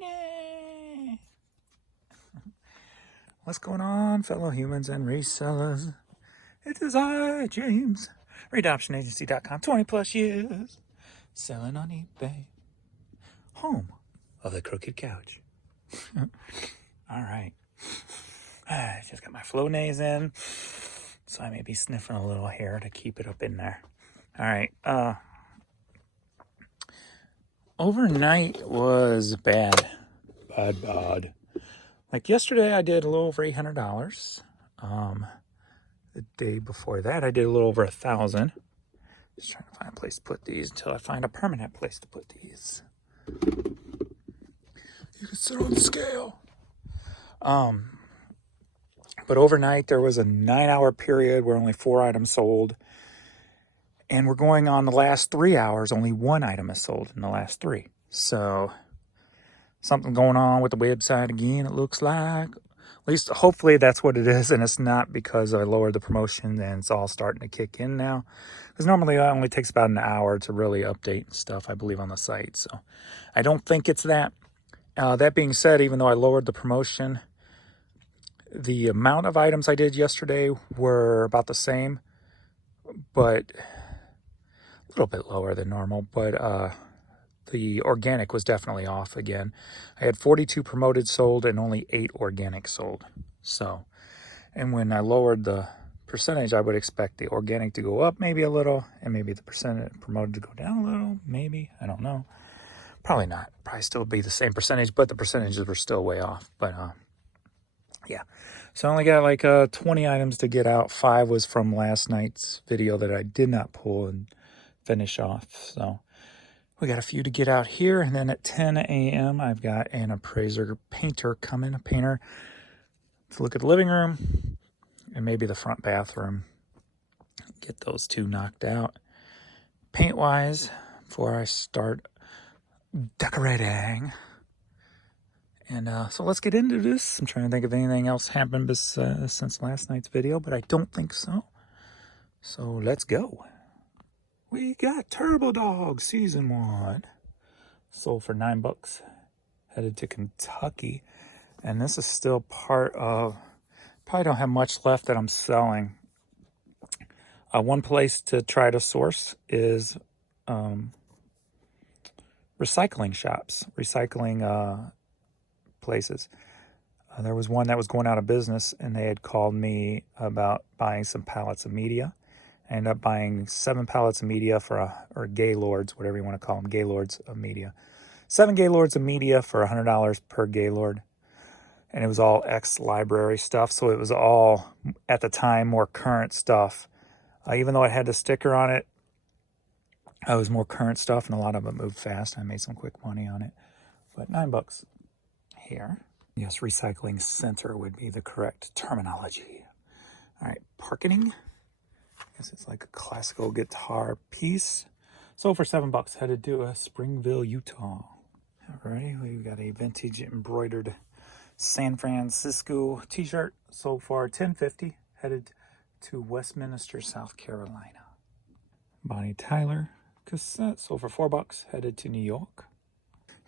morning. What's going on, fellow humans and resellers? It is I, James, ReadOptionAgency.com, 20 plus years, selling on eBay, home of the crooked couch. All right. I just got my Flonase in, so I may be sniffing a little hair to keep it up in there. All right. Overnight was bad. Bad. Like yesterday, I did a little over $800. The day before that, I did a little over 1,000. Just trying to find a place to put these until I find a permanent place to put these. You can sit on the scale. But overnight, there was a 9-hour period where only 4 items sold. And we're going on the last 3 hours, only 1 item is sold in the last 3. So something going on with the website again, it looks like. At least hopefully that's what it is, and it's not because I lowered the promotion and it's all starting to kick in now. Because normally it only takes about an hour to really update stuff, I believe, on the site. So I don't think it's that. That being said, even though I lowered the promotion, the amount of items I did yesterday were about the same, but a little bit lower than normal. But the organic was definitely off again. I had 42 promoted sold and only 8 organic sold. So, and when I lowered the percentage, I would expect the organic to go up maybe a little, and maybe the percentage promoted to go down a little, maybe, I don't know. Probably not, probably still be the same percentage, but the percentages were still way off. But yeah, so I only got like 20 items to get out. 5 was from last night's video that I did not pull and finish off. So we got a few to get out here, and then at 10 a.m. I've got an appraiser painter coming, a painter to look at the living room and maybe the front bathroom. Get those 2 knocked out. Paint-wise, before I start decorating. And so let's get into this. I'm trying to think if anything else happened since last night's video, but I don't think so. So let's go. We got Turbo Dog Season 1. Sold for $9. Headed to Kentucky. And this is still part of, probably don't have much left that I'm selling. One place to try to source is recycling shops, recycling places. There was one that was going out of business, and they had called me about buying some pallets of media. I ended up buying 7 pallets of media or Gaylords, whatever you want to call them, Gaylords of media. 7 Gaylords of media for $100 per Gaylord. And it was all ex-library stuff, so it was all, at the time, more current stuff. Even though it had the sticker on it, it was more current stuff, and a lot of it moved fast. I made some quick money on it. But $9 here. Yes, recycling center would be the correct terminology. All right, parketing. I guess it's like a classical guitar piece. Sold for $7. Headed to Springville, Utah. Alrighty, we've got a vintage embroidered San Francisco t-shirt. Sold for $10.50. Headed to Westminster, South Carolina. Bonnie Tyler cassette. Sold for $4. Headed to New York.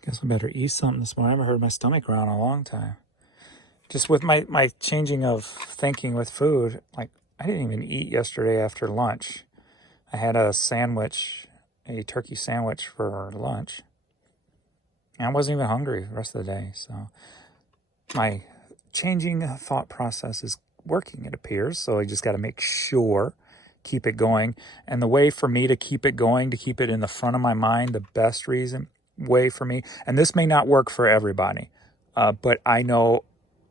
Guess I better eat something this morning. I haven't heard my stomach growl in a long time. Just with my changing of thinking with food, like I didn't even eat yesterday after lunch. I had a sandwich, a turkey sandwich for lunch. And I wasn't even hungry the rest of the day. So my changing thought process is working, it appears. So I just got to make sure, keep it going. And the way for me to keep it going, to keep it in the front of my mind, the best way for me, and this may not work for everybody, but I know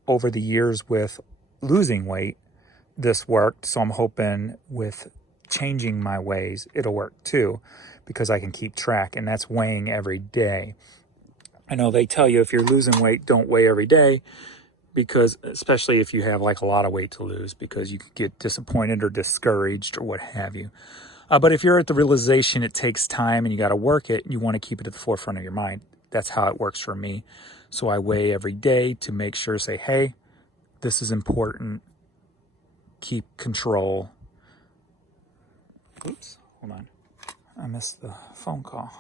over the years with losing weight, this worked. So I'm hoping with changing my ways, it'll work too, because I can keep track, and that's weighing every day. I know they tell you if you're losing weight, don't weigh every day, because especially if you have like a lot of weight to lose, because you could get disappointed or discouraged or what have you. But if you're at the realization it takes time and you got to work it, and you want to keep it at the forefront of your mind, that's how it works for me. So I weigh every day to make sure, say, hey, this is important. Keep control. Oops, hold on. I missed the phone call.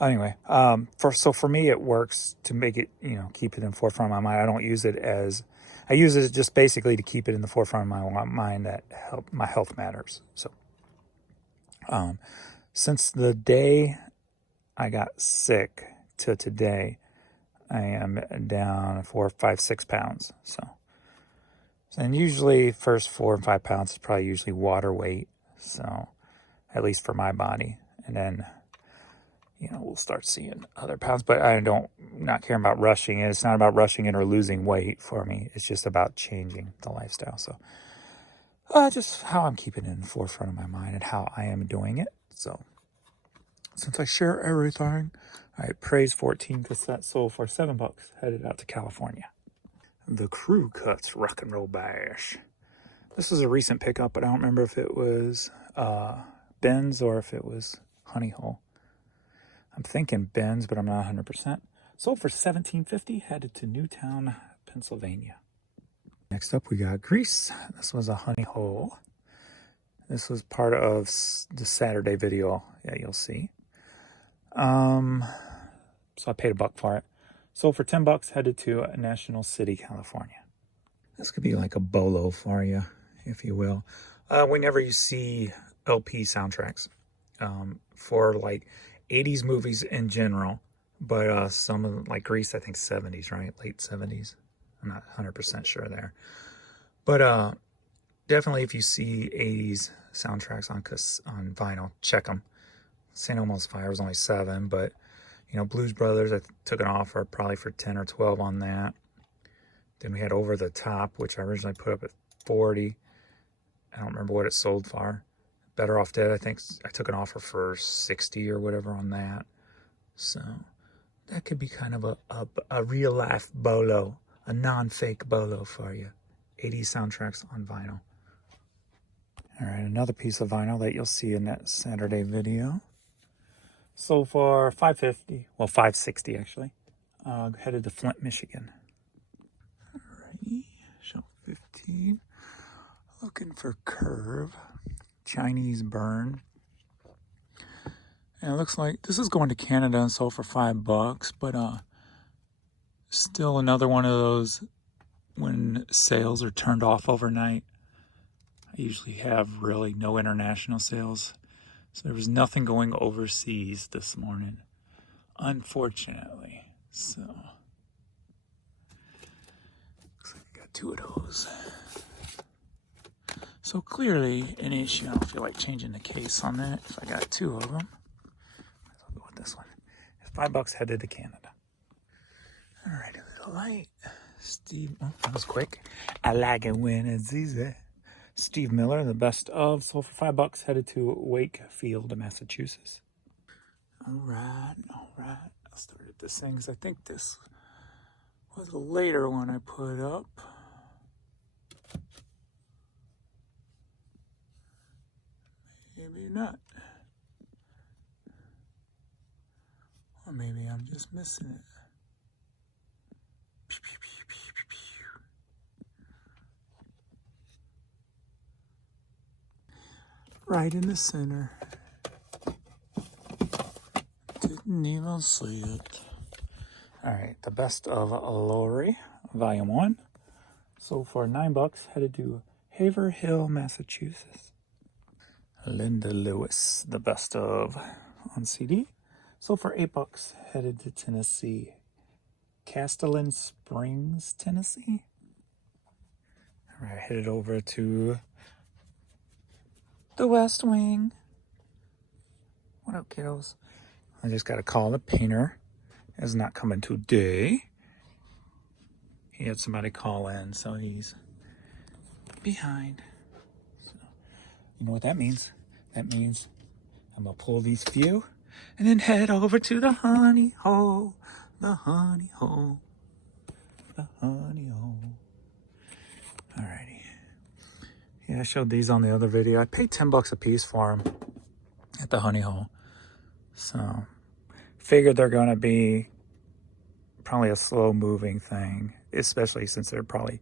Anyway, for me, it works to make it, keep it in the forefront of my mind. I don't use it as, I use it just basically to keep it in the forefront of my mind that my health matters. So, since the day I got sick to today, I am down 4, 5, 6 pounds. And usually first 4 and 5 pounds is probably usually water weight. So, at least for my body. And then, we'll start seeing other pounds, but not caring about rushing it. It's not about rushing it or losing weight for me. It's just about changing the lifestyle. So, just how I'm keeping it in the forefront of my mind and how I am doing it. So, since I share everything, all right, Praise 14 cassette sold for $7, headed out to California. The Crew Cuts Rock and Roll Bash. This is a recent pickup, but I don't remember if it was Ben's or if it was Honey Hole. I'm thinking Ben's, but I'm not 100%. Sold for $17.50, headed to Newtown, Pennsylvania. Next up, we got Grease. This was a Honey Hole. This was part of the Saturday video. Yeah, you'll see. So I paid $1 for it. Sold for $10, headed to National City, California. This could be like a bolo for you, if you will. Whenever you see LP soundtracks for like 80s movies in general, but some of them, like Grease, I think 70s, right? Late 70s. I'm not 100% sure there. But definitely if you see 80s soundtracks on vinyl, check them. St. Elmo's Fire was only $7, but Blues Brothers, I took an offer probably for 10 or 12 on that. Then we had Over the Top, which I originally put up at 40. I don't remember what it sold for. Better Off Dead, I think I took an offer for 60 or whatever on that. So that could be kind of a real life bolo, a non-fake bolo for you. 80s soundtracks on vinyl. All right, another piece of vinyl that you'll see in that Saturday video. Sold for $5.50, well, $5.60 actually. Headed to Flint, Michigan. Alrighty, shelf 15. Looking for Curve, Chinese Burn. And it looks like this is going to Canada and sold for $5, but still another one of those when sales are turned off overnight. I usually have really no international sales. So there was nothing going overseas this morning, unfortunately. So, looks like I got 2 of those. So clearly an issue. I don't feel like changing the case on that. If I got 2 of them, I'll go with this one. $5 headed to Canada. All right, a little light. Steve, oh, that was quick. I like it when it's easy. Steve Miller, the best of, sold for $5, headed to Wakefield, Massachusetts. All right. I started this thing because I think this was a later one I put up. Maybe not. Or maybe I'm just missing it. Right in the center. Didn't even see it. All right, the best of Lori, Volume 1. Sold for $9, headed to Haverhill, Massachusetts. Linda Lewis, the best of on CD. Sold for $8, headed to Tennessee. Castellan Springs, Tennessee. All right, headed over to the West Wing. What up, kiddos? I just got a call. The painter is not coming today. He had somebody call in, so he's behind. So, you know what that means? That means I'm going to pull these few and then head over to the honey hole. The honey hole. The honey hole. Alrighty. Yeah, I showed these on the other video. I paid $10 a piece for them at the honey hole. So, figured they're going to be probably a slow moving thing, especially since they're probably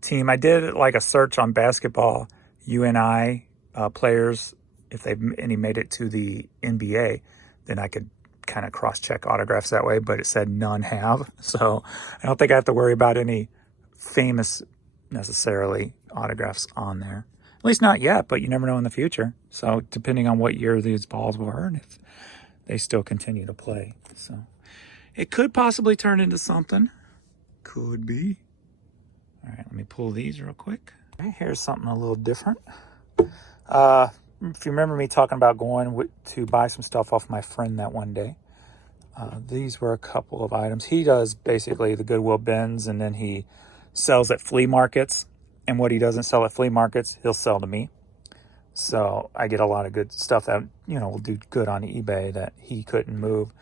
team. I did like a search on basketball UNI players. If any made it to the NBA, then I could kind of cross-check autographs that way, but it said none have. So I don't think I have to worry about any famous necessarily autographs on there. At least not yet, but you never know in the future. So depending on what year these balls were and if they still continue to play. So it could possibly turn into something. Could be. All right, let me pull these real quick. Okay, here's something a little different. If you remember me talking about going to buy some stuff off my friend that one day, these were a couple of items. He does basically the Goodwill bins, and then he sells at flea markets. And what he doesn't sell at flea markets, he'll sell to me. So I get a lot of good stuff that, you know, will do good on eBay that he couldn't move.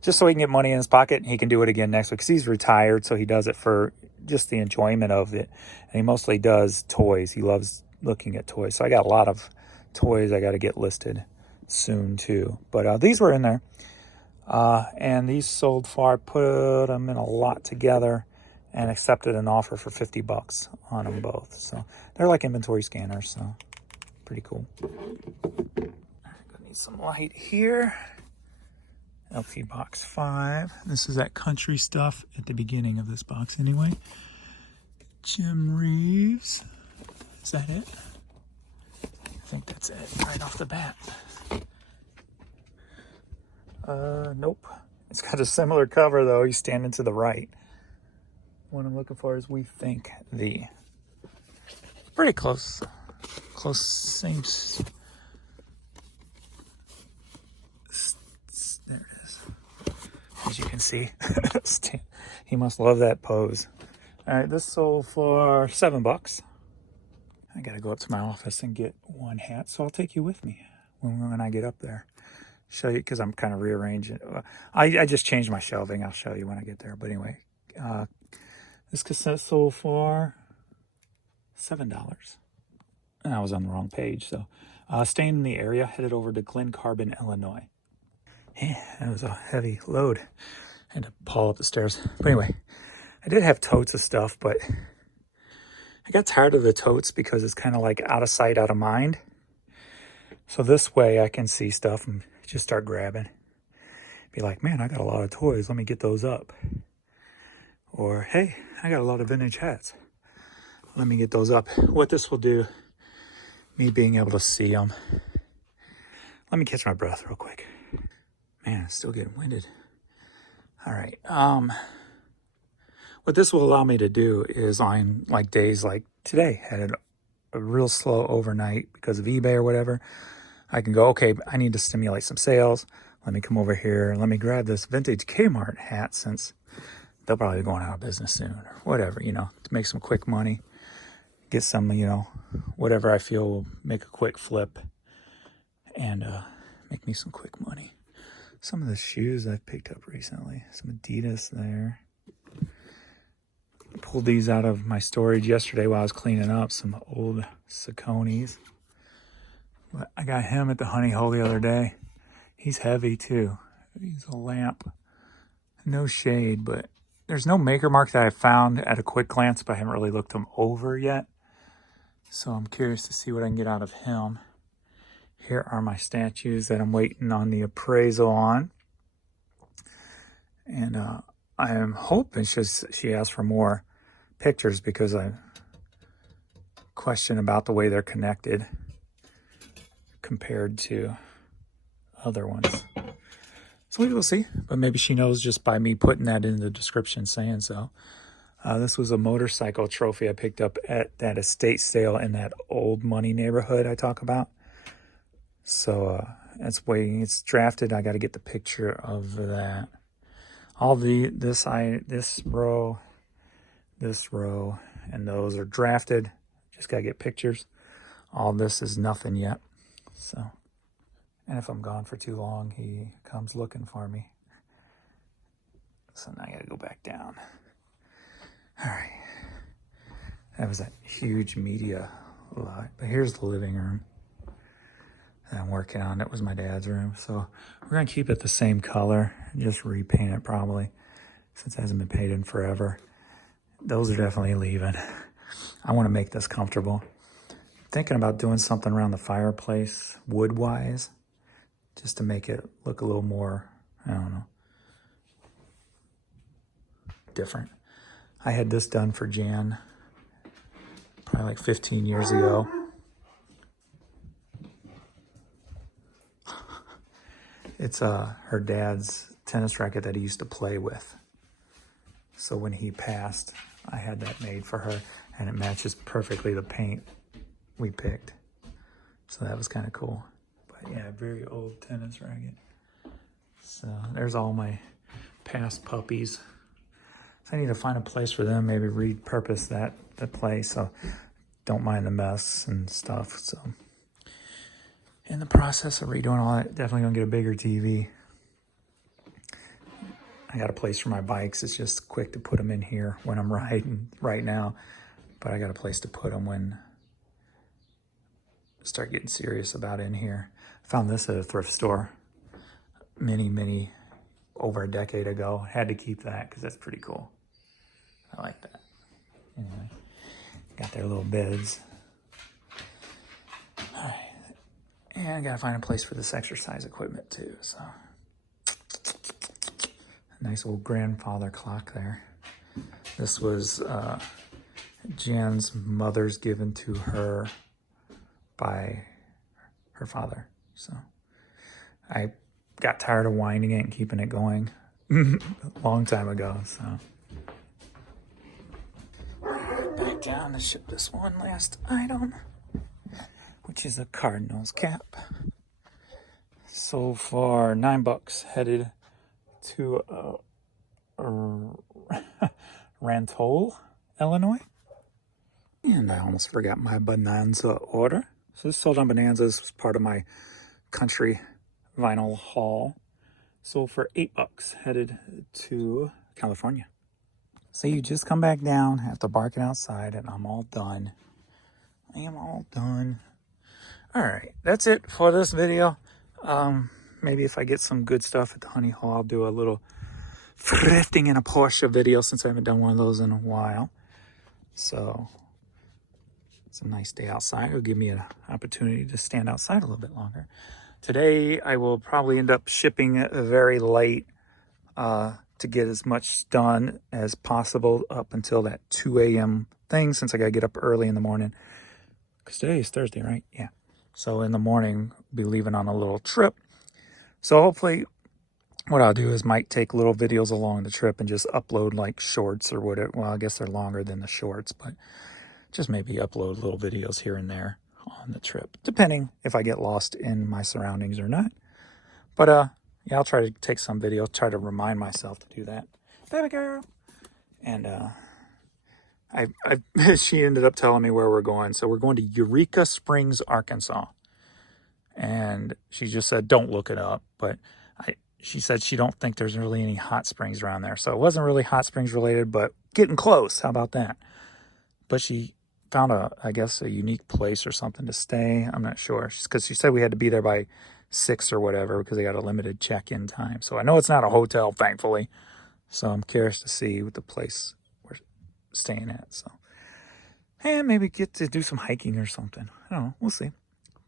Just so he can get money in his pocket, and he can do it again next week. Because he's retired, so he does it for just the enjoyment of it. And he mostly does toys. He loves looking at toys. So I got a lot of toys I got to get listed soon too. But these were in there. And these sold for, I put them in a lot together and accepted an offer for $50 on them both. So they're like inventory scanners, so pretty cool. All right, gonna need some light here. LP box 5. This is that country stuff at the beginning of this box anyway. Jim Reeves. Is that it? I think that's it right off the bat. Nope. It's got a similar cover though. He's standing to the right. What I'm looking for is We Think Thee. Pretty close. Close, same. There it is. As you can see, he must love that pose. All right, this sold for $7. I gotta go up to my office and get one hat, so I'll take you with me when I get up there. Show you, because I'm kind of rearranging. I just changed my shelving. I'll show you when I get there. But anyway, this cassette sold for $7. And I was on the wrong page. So staying in the area, headed over to Glen Carbon, Illinois. Yeah, that was a heavy load. I had to pull up the stairs. But anyway, I did have totes of stuff, but I got tired of the totes because it's kind of like out of sight, out of mind. So this way I can see stuff and just start grabbing. Be like, man, I got a lot of toys. Let me get those up. Or, hey, I got a lot of vintage hats. Let me get those up. What this will do, me being able to see them. Let me catch my breath real quick. Man, I'm still getting winded. All right. What this will allow me to do is on like days like today, had a real slow overnight because of eBay or whatever. I can go, okay, I need to stimulate some sales. Let me come over here. Let me grab this vintage Kmart hat since they'll probably be going out of business soon or whatever, you know, to make some quick money. Get some, you know, whatever I feel will make a quick flip and make me some quick money. Some of the shoes I've picked up recently, some Adidas there. Pulled these out of my storage yesterday while I was cleaning up, some old Sauconys. But I got him at the Honey Hole the other day. He's heavy too. He's a lamp. No shade, but there's no maker mark that I found at a quick glance, but I haven't really looked him over yet. So I'm curious to see what I can get out of him. Here are my statues that I'm waiting on the appraisal on. And I am hoping she asked for more pictures because I question about the way they're connected compared to other ones. So we will see, but maybe she knows just by me putting that in the description saying so. This was a motorcycle trophy I picked up at that estate sale in that old money neighborhood I talk about. So that's waiting. It's drafted. I got to get the picture of that. All this row, and those are drafted. Just got to get pictures. All this is nothing yet. So, and if I'm gone for too long, he comes looking for me. So now I got to go back down. All right. That was that huge media lot. But here's the living room that I'm working on. That was my dad's room. So we're going to keep it the same color. Just repaint it probably since it hasn't been painted in forever. Those are definitely leaving. I want to make this comfortable. Thinking about doing something around the fireplace wood-wise just to make it look a little more I don't know. Different. I had this done for Jan probably like 15 years ago. It's her dad's tennis racket that he used to play with. So when he passed, I had that made for her, and it matches perfectly the paint we picked. So that was kind of cool. But yeah, very old tennis racket. So there's all my past puppies. So I need to find a place for them, maybe repurpose that place. So don't mind the mess and stuff. So in the process of redoing all that, definitely gonna get a bigger TV. I got a place for my bikes. It's just quick to put them in here when I'm riding right now. But I got a place to put them when I start getting serious about in here. I found this at a thrift store many, over a decade ago. Had to keep that because that's pretty cool. I like that. Anyway, got their little beds. All right. And I gotta find a place for this exercise equipment too, so. Nice old grandfather clock there. This was Jan's mother's given to her by her father. So I got tired of winding it and keeping it going a long time ago, so. Back down to ship this one last item, which is a Cardinals cap. So far, $9, headed to Rantoul, Illinois. And I almost forgot my Bonanza order. So this sold on Bonanza. This was part of my country vinyl haul. Sold for $8, headed to California. So you just come back down after barking outside, and I'm all done. I am all done. All right, that's it for this video. Maybe if I get some good stuff at the honey hole, I'll do a little thrifting in a Porsche video since I haven't done one of those in a while. So it's a nice day outside. It'll give me an opportunity to stand outside a little bit longer. Today, I will probably end up shipping very late to get as much done as possible up until that 2 a.m. thing, since I got to get up early in the morning. Because today is Thursday, right? Yeah. So in the morning, I'll be leaving on a little trip. So hopefully what I'll do is might take little videos along the trip and just upload like shorts or whatever. Well, I guess they're longer than the shorts, but just maybe upload little videos here and there on the trip, depending if I get lost in my surroundings or not. But yeah, I'll try to take some video, try to remind myself to do that. Baby girl. And she ended up telling me where we're going. So we're going to Eureka Springs, Arkansas. And she just said, don't look it up. But she said she don't think there's really any hot springs around there. So it wasn't really hot springs related, but getting close. How about that? But she found I guess a unique place or something to stay. I'm not sure. Because she said we had to be there by 6 or whatever because they got a limited check-in time. So I know it's not a hotel, thankfully. So I'm curious to see what the place we're staying at. So, and maybe get to do some hiking or something. I don't know. We'll see.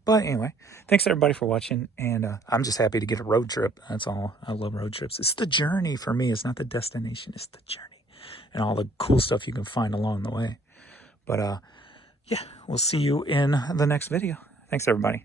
But anyway, thanks everybody for watching. And I'm just happy to get a road trip. That's all. I love road trips. It's the journey for me. It's not the destination. It's the journey and all the cool stuff you can find along the way. But yeah, we'll see you in the next video. Thanks everybody.